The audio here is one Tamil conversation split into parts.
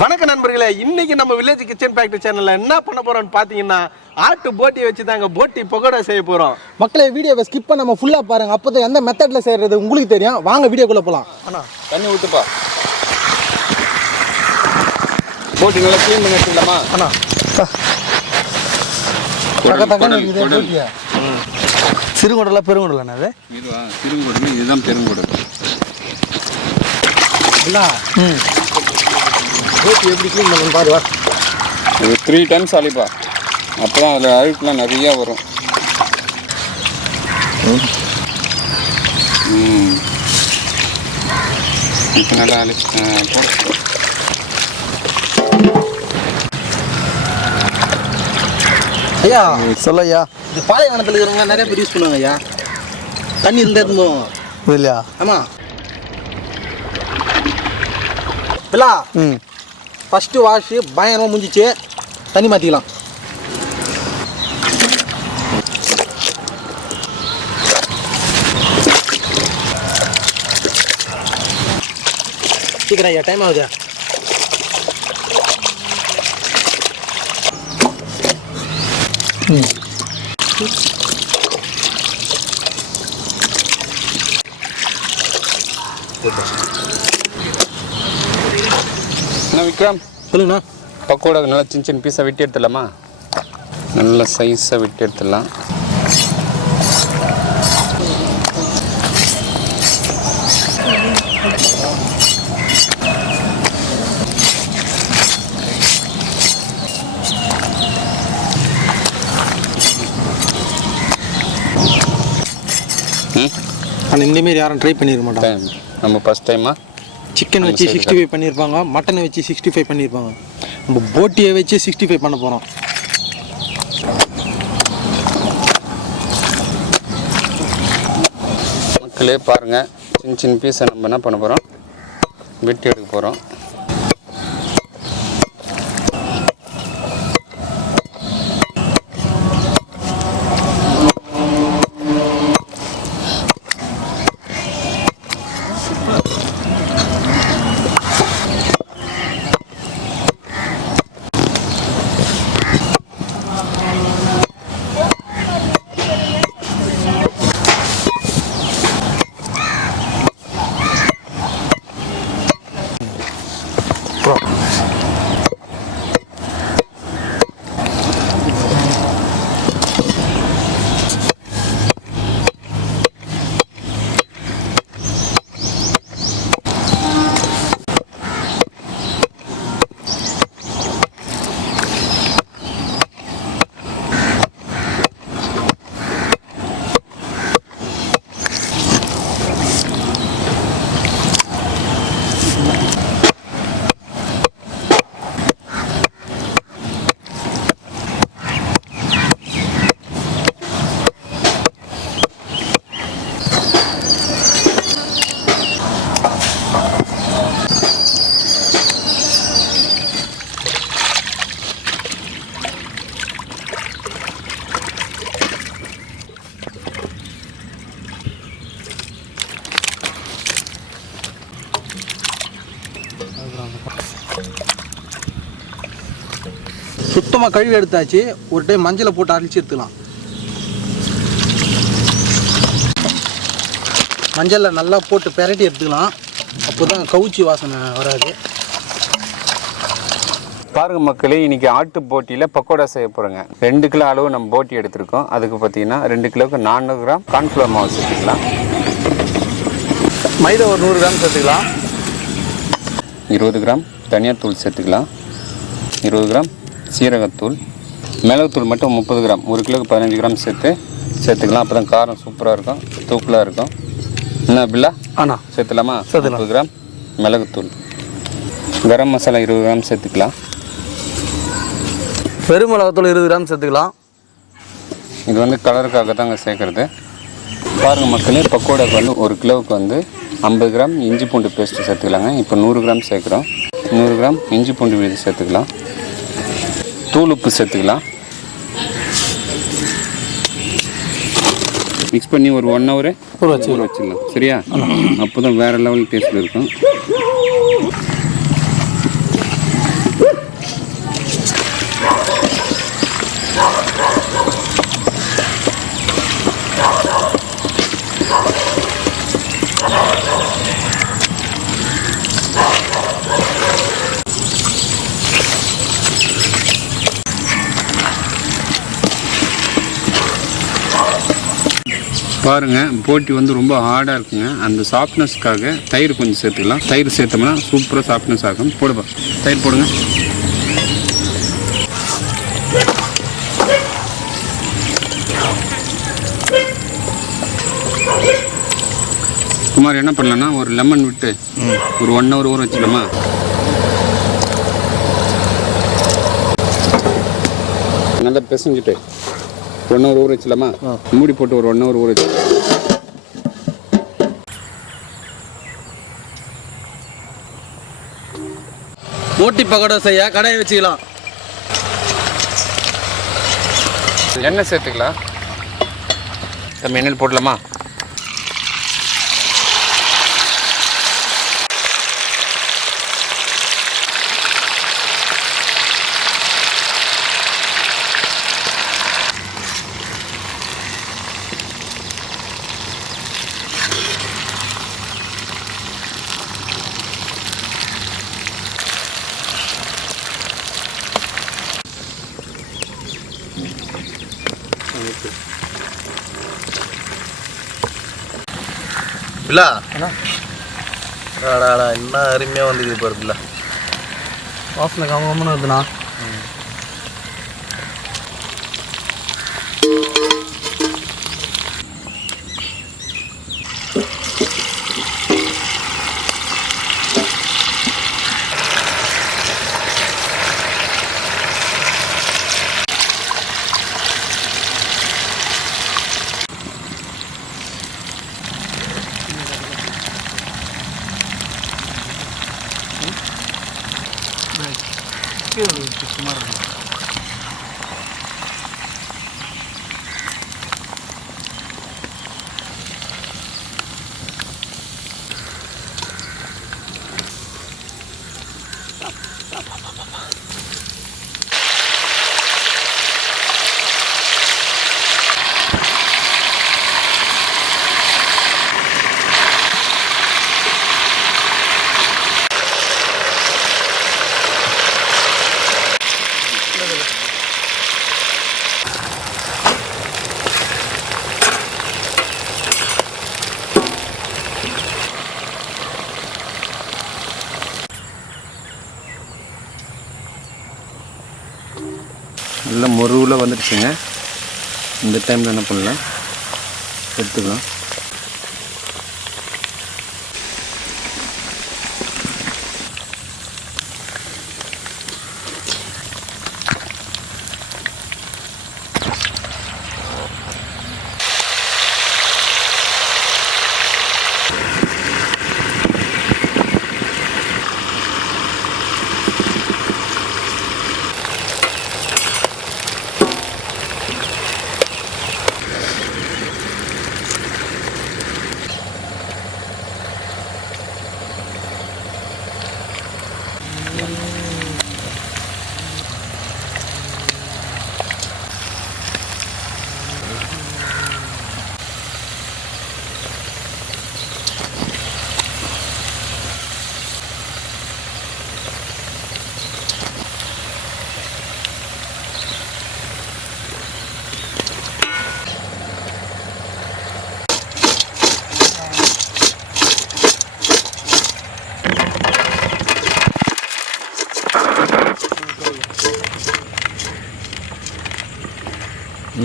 வணக்கம் நண்பர்களே, இன்னைக்கு நம்ம வில்லேஜ் கிச்சன் ஃபேக்டரி சேனல்ல என்ன பண்ண போறோம்னு பாத்தீங்கன்னா ஆட்டு போட்டியை வச்சு தாங்க போட்டி பக்கோடா செய்ய போறோம். மக்களே வீடியோவை ஸ்கிப் பண்ணாம ஃபுல்லா பாருங்க, அப்பதான் எந்த மெத்தட்ல செய்யறது உங்களுக்கு தெரியும். வாங்க வீடியோக்குள்ள போலாம். அண்ணா தண்ணி ஊத்துப்பா. போட்டி நல்லா க்ளீன் பண்ணி எடுத்துக்கலாமா அண்ணா? சிறுகுடல பெருங்குடல அது இதுவா? சிறுங்குடல், இதுதான் பெருங்குடல். போட்டி எப்படி க்ளீன் பண்ணணும் பாருவா. இது 3 டைம்ஸ் அழிப்பா, அப்போ தான் அதில் அழுக்குலாம் நிறையா வரும். இப்போ நல்லா ஐயா சொல்ல ஐயா. இது பாலைவனத்தில் இருக்கிறவங்க நிறைய பேர் யூஸ் பண்ணுவாங்க ஐயா. தண்ணி இருந்தோம் இல்லையா? ஆமாம் இல்லா. ஃபஸ்ட்டு வாஷு பயங்கரமாக முடிஞ்சிச்சு, தண்ணி மாற்றிக்கலாம். சீக்கிரம் ஐயா, டைம் ஆகுது. விக்ரம் சொல்லுங்கண்ணா. பக்கோடாக்கு நல்லா சின்ன சின்ன பீஸாக வெட்டி எடுத்துடலாமா? நல்ல சைஸாக வெட்டி எடுத்துடலாம். ஆனால் இந்தமாரி யாரும் ட்ரை பண்ணிட மாட்டாங்க. நம்ம ஃபஸ்ட் டைமா சிக்கன் வச்சு 65 பண்ணியிருப்பாங்க, மட்டனை வச்சு 65 பண்ணியிருப்பாங்க. நம்ம போட்டியை வச்சு 65 பண்ண போகிறோம். மக்களே பாருங்கள், சின்ன சின்ன பீஸை நம்ம என்ன பண்ண போகிறோம், வெட்டி எடுக்க போகிறோம். சுத்தமாக கழுவி எடுத்தாச்சு. ஒரு டைம் மஞ்சளை போட்டு அரைச்சி எடுத்துக்கலாம். மஞ்சளில் நல்லா போட்டு பெரட்டி எடுத்துக்கலாம், அப்போ தான் கவுச்சி வாசனை வராது. பாருங்க மக்களே, இன்னைக்கு ஆட்டு போட்டியில் பக்கோடா செய்ய போகிறோங்க. 2 கிலோ அளவு நம்ம போட்டி எடுத்திருக்கோம். அதுக்கு பார்த்தீங்கன்னா 2 கிலோவுக்கு 400 கிராம் கார்ன்ஃப்ளவர் மாவு சேர்த்துக்கலாம். மைதா ஒரு 100 கிராம் சேர்த்துக்கலாம். 20 கிராம் தனியாத்தூள் சேர்த்துக்கலாம். 20 கிராம் சீரகத்தூள். மிளகுத்தூள் மட்டும் 30 கிராம், 1 கிலோவுக்கு 15 கிராம் சேர்த்துக்கலாம். அப்போ தான் காரம் சூப்பராக இருக்கும், தூக்கலாக இருக்கும். என்ன பில்லா ஆண்ணா சேர்த்துலாமா? 30 கிராம் மிளகுத்தூள். கரம் மசாலா 20 கிராம் சேர்த்துக்கலாம். பெரும் மிளகுத்தூள் 20 கிராம் சேர்த்துக்கலாம். இது வந்து கலருக்காக தாங்க சேர்க்குறது. பாருங்கள் மக்களே, பக்கோடாவுக்கு வந்து 1 கிலோவுக்கு வந்து 50 கிராம் இஞ்சி பூண்டு பேஸ்ட்டு சேர்த்துக்கலாங்க. இப்போ 100 கிராம் சேர்க்குறோம். 100 கிராம் இஞ்சி பூண்டு விழுது சேர்த்துக்கலாம். தூள் உப்பு சேர்த்துக்கலாம். மிக்ஸ் பண்ணி ஒரு 1 ஹவர் ஊற வச்சிடலாம். சரியா? அப்போ தான் வேறு லெவல் டேஸ்ட்டில் இருக்கும். பாருங்கள் போட்டி வந்து ரொம்ப ஹார்டாக இருக்குங்க. அந்த சாஃப்ட்னஸ்க்காக தயிர் கொஞ்சம் சேர்த்துக்கலாம். தயிர் சேர்த்தோம்னா சூப்பராக சாஃப்ட்னஸ் ஆகும். போடுப்பா, தயிர் போடுங்க. குமார் என்ன பண்ணலான்னா ஒரு லெமன் விட்டு ஒரு 1 hour ஊற வச்சுக்கலாமா? நல்லா பிசைஞ்சிட்டு 1 hour ஊற வச்சுலாமா? மூடி போட்டு ஒரு 1 hour ஊற வச்சு போட்டி பக்கோடா செய்ய கடாயை வச்சுக்கலாம். எண்ணெய் சேர்த்துக்கலாம். நம்ம எண்ணெயில் போடலாமா? பில்லா என்ன அருமையாக வந்துக்குது பாரு பில்லா. வாசனை கம்மன்னு வருதுண்ணா. நல்லா மொருவில் வந்துடுச்சுங்க. இந்த டைமில் என்ன பண்ணலாம், எடுத்துக்கலாம்.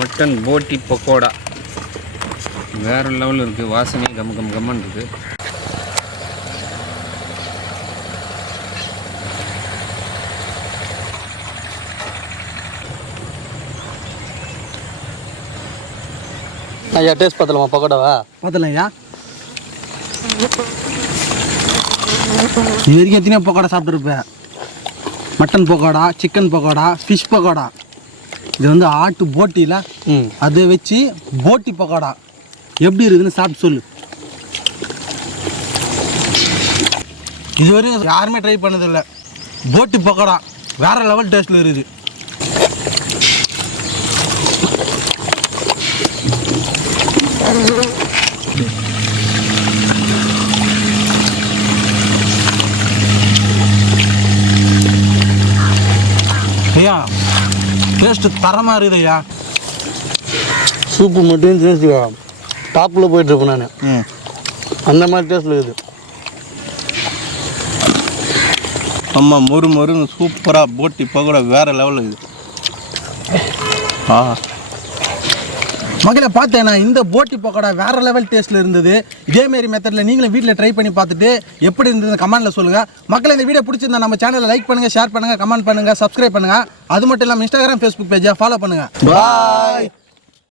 மட்டன் போட்டி பக்கோடா வேறு லெவலில் இருக்குது. வாசனை கம்மன்னு இருக்குது. ஐயா டேஸ்ட் பார்த்தலாமா பக்கோடாவா? பார்த்தலாம் ஐயா. இது வரைக்கும் எத்தனையோ பக்கோடா சாப்பிட்ருப்பேன். Mutton pakoda, chicken pakoda, fish pakoda. இது வந்து ஆட்டு போட்டியில் அதை வச்சு போட்டி பக்கோடா எப்படி இருக்குதுன்னு சாப்பிட்டு சொல்லு. இதுவரையும் யாருமே ட்ரை பண்ணதில்லை. போட்டி பக்கோடா வேறு லெவல் டேஸ்ட்டில் இருக்குது. ஐயா டேஸ்ட்டு தரமாக இருக்குது ஐயா. சூப்பு மட்டும் டேஸ்ட்டுக்கா டாப்பில் போயிட்டுருப்பேன் நான் அந்த மாதிரி டேஸ்ட்டில் இருக்குது அம்மா மொறுன்னு சூப்பராக போட்டி பக்கோடா வேறு லெவலில் இருக்குது மக்களை பார்த்தேன்னா இந்த போட்டி பக்கோடா வேறு லெவல் டேஸ்ட்டில் இருந்தது. இதேமாரி மெத்தடில் நீங்களும் வீட்டில் ட்ரை பண்ணி பார்த்துட்டு எப்படி இருந்தது கமெண்ட்டில் சொல்லுங்கள். மக்களை இந்த வீடியோ பிடிச்சிருந்தா நம்ம சேனலை லைக் பண்ணுங்கள், ஷேர் பண்ணுங்கள், கமெண்ட் பண்ணுங்கள், சப்ஸ்கிரைப் பண்ணுங்கள். அது மட்டும் இல்லாமல் இன்ஸ்டாகிராம், ஃபேஸ்புக் பேஜை ஃபாலோ பண்ணுங்கள். பாய்.